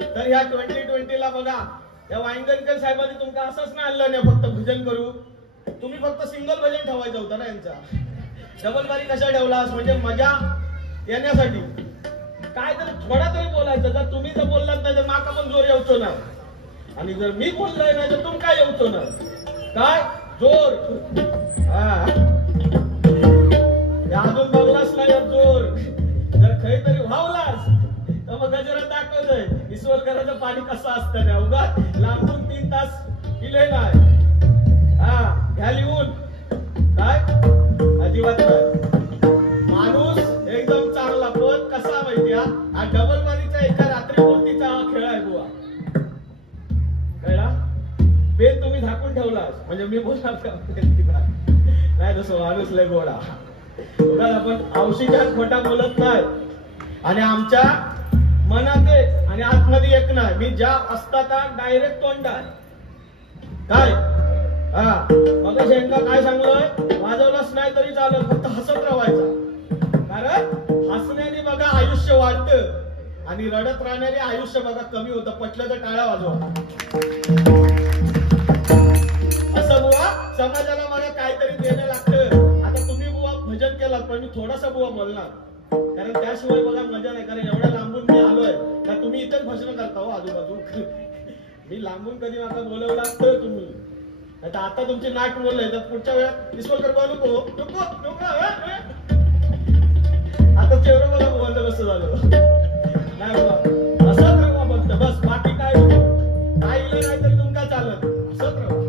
तर ह्या 2020 ला बघा या वांगणकर साहेबांनी तुमका असंच नाही आणलं नाही फक्त भजन करू. तुम्ही फक्त सिंगल भजन ठेवायचा होता ना यांचा. डबल बारी कशा ठेवलास म्हणजे मजा येण्यासाठी. काय तरी थोडा तरी बोलायचं. जर तुम्ही जर बोललात नाही तर माका पण जोर येऊचो ना. आणि जर मी बोललोय नाही तर तुम काय येऊचो ना. काय जोर अजून बघलास नाही जोर. जर काही तरी व्हावलास तर मग गजरात दाखवतोय ईश्वरकराचं पाणी कसं असतं ना. उगा लांबून 3 तास पिले नाही. घ्या लिहून. काय अजिबात नाही. माणूस एकदम चांगला पण कसा माहितीया हा डबल बारीचा एका रात्री पूर्तीचा हा खेळ आहे बुवा. कळला. पेन तुम्ही झाकून ठेवलास म्हणजे मी बोलणार नाही. तसं माणूस लय गोडा. आपण औषधा खोटा बोलत नाही. आणि आमच्या मनात एक आणि आतमध्ये एक नाही. मी ज्या असतात डायरेक्ट तोंड आहे. काय मग शेंगा काय सांगलोय वाजवलाच नाही तरी चालत फक्त हसत राहायचा. कारण हसण्याने बघा आयुष्य वाढतं आणि रडत राहण्याने आयुष्य बघा कमी होतं. पटलं तर टाळ्या वाजवा. असं बुवा समाजाला मला काहीतरी देणं लागतं. आता तुम्ही बुवा भजन केलात पण मी थोडासा बुवा बोलणार. कारण त्याशिवाय बघा मजा नाही. कारण एवढ्या लांबून मी आलोय का तुम्ही इथेच भाषण करता हो आजूबाजू. मी लांबून कधी मला बोलवलं असतं तुम्ही. आता तुमची नाट बोललंय तर पुढच्या वेळेत ईश्वरकर बोलू नको नको. आता चेहरा मला बोललं कसं झालं नाही बाबा. असंच राहा फक्त बस. बाकी काय काय इलं नाही तरी तुमका चालत. असंच राहा.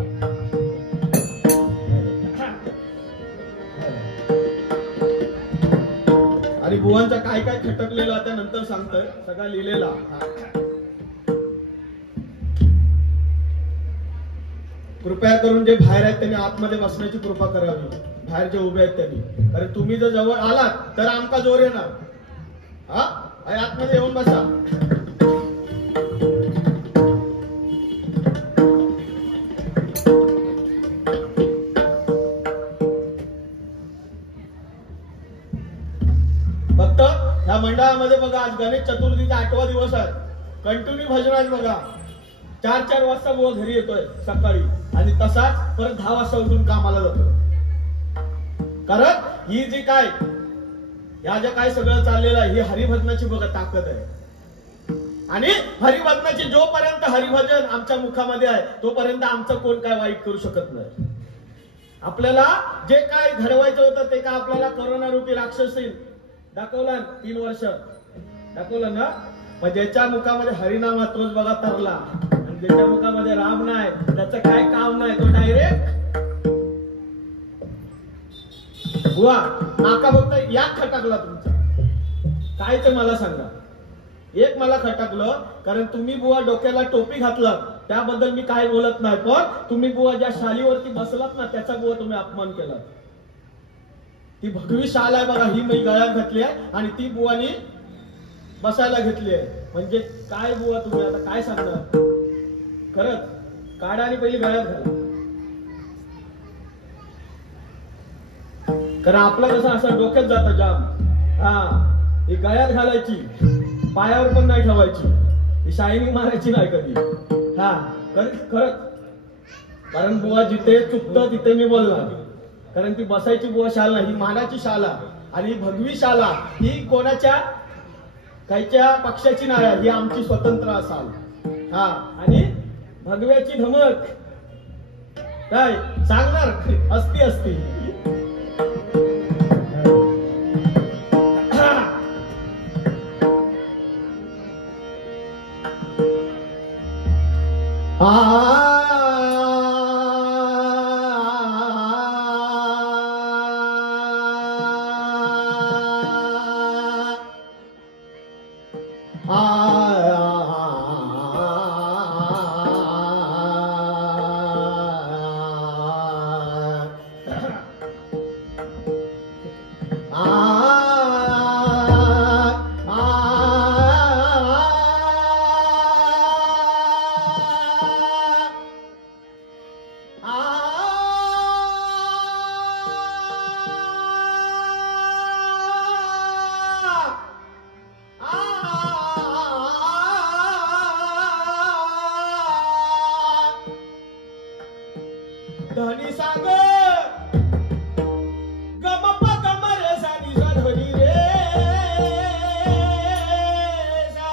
आणि बुवांचा काय काय खटकलेला त्यानंतर सांगतोय सगळा लिहिलेला. कृपया करून जे बाहेर आहेत त्यांनी आतमध्ये बसण्याची कृपा करावी. बाहेर जे उभे आहेत त्यांनी. कारण तुम्ही जर जवळ आलात तर आमका जोर येणार. आतमध्ये येऊन बसा. फक्त ह्या मंडळामध्ये बघा आज गणेश चतुर्थीचा 8वा दिवस आहे. कंटिन्यू भजन आहेत बघा. 4 वाजता बुवा घरी येतोय सकाळी आणि तसाच परत 10 वाजता उठून कामाला जातो. कारण ही जी काय ह्या ज्या काय सगळं चाललेलं आहे ही हरिभजनाची बघा ताकद आहे. आणि हरिभजनाची जोपर्यंत हरिभजन आमच्या मुखामध्ये आहे तोपर्यंत आमचं कोण काय वाईट करू शकत नाही. आपल्याला जे काय घडवायचं होतं ते काय आपल्याला कोरोना रूपी राक्षसी दाखवला 3 वर्ष दाखवलं ना. पण ज्याच्या मुखामध्ये हरिनाम तोच बघा तरला. ज्याच्या मुखामध्ये राम नाही त्याचं काय काम नाही तो डायरेक्ट बुवा नाका फक्त या खटकला तुमचा. काय ते मला सांगा. एक मला खटकलं कारण तुम्ही बुवा डोक्याला टोपी घातलात त्याबद्दल मी काय बोलत नाही. पण तुम्ही बुवा ज्या शालीवरती बसलात ना त्याचा बुवा तुम्ही अपमान केला. ती भगवी शाल आहे बघा ही मी गळ्यात घातली आहे आणि ती बुवानी बसायला घेतली आहे. म्हणजे काय बुवा तुम्ही आता काय सांगणार. खरंच काढा आणि पहिली गळ्यात घाला. कारण आपलं कसं असं डोक्यात जातं जाम. ही गळ्यात घालायची पायावर पण नाही ठेवायची. ही शायनिंग मारायची नाही कधी. खरंच कारण बुवा जिथे चुकतं तिथे मी बोलणार. कारण ती बसायची बुवा शाल नाही ही मानाची शाला. आणि भगवी शाला ही कोणाच्या काहीच्या पक्षाची नाही ही आमची स्वतंत्र असाल. आणि भगव्याची धमक काय सांगणार असती. धनी सांग गमप गमर सानी धनी रे सा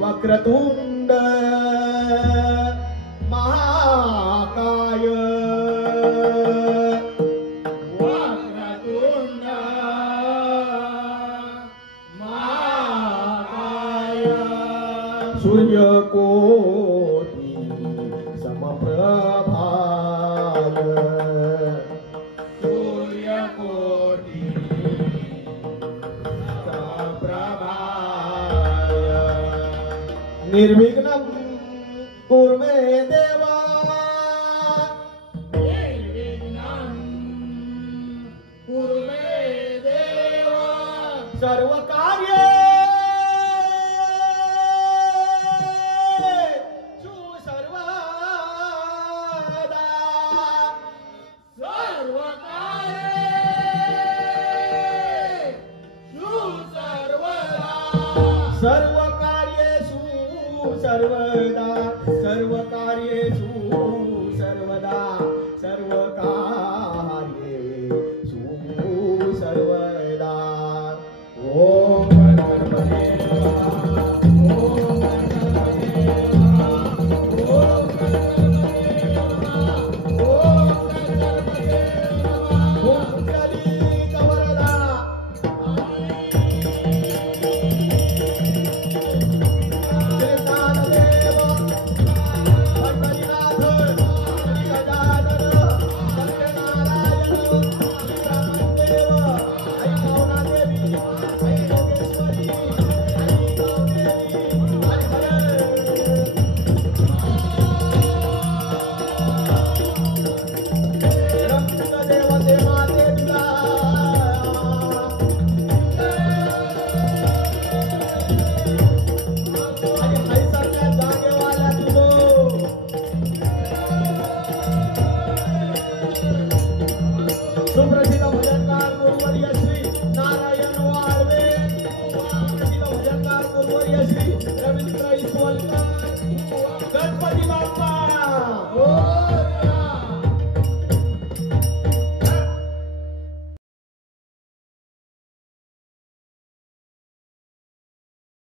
वक्रतुंड महाकाय वक्रतुंड महाकाय सूर्यकोटि समप्रभा सूर्यकोटि समप्रभा निर्विघ्नं कुरु मे देवा निर्विघ्नं कुरु मे देवा सर्व कार्ये सर्वदा सर्व कार्ये सर्वदा सर्व सर्वदा सर्व कार्येषु सर्वदा सर्व कार्येषु सर्वदा ओम गणपते नमः ओम गणपते नमः ओम गणपते नमः ओम गणपते नमः ओम कली कवरदा सुप्रसिद्ध भजनकार गुरुवर्य श्री नारायण वाळवे, सुप्रसिद्ध भजनकार गुरुवर्य श्री रवींद्र ईश्वरकर।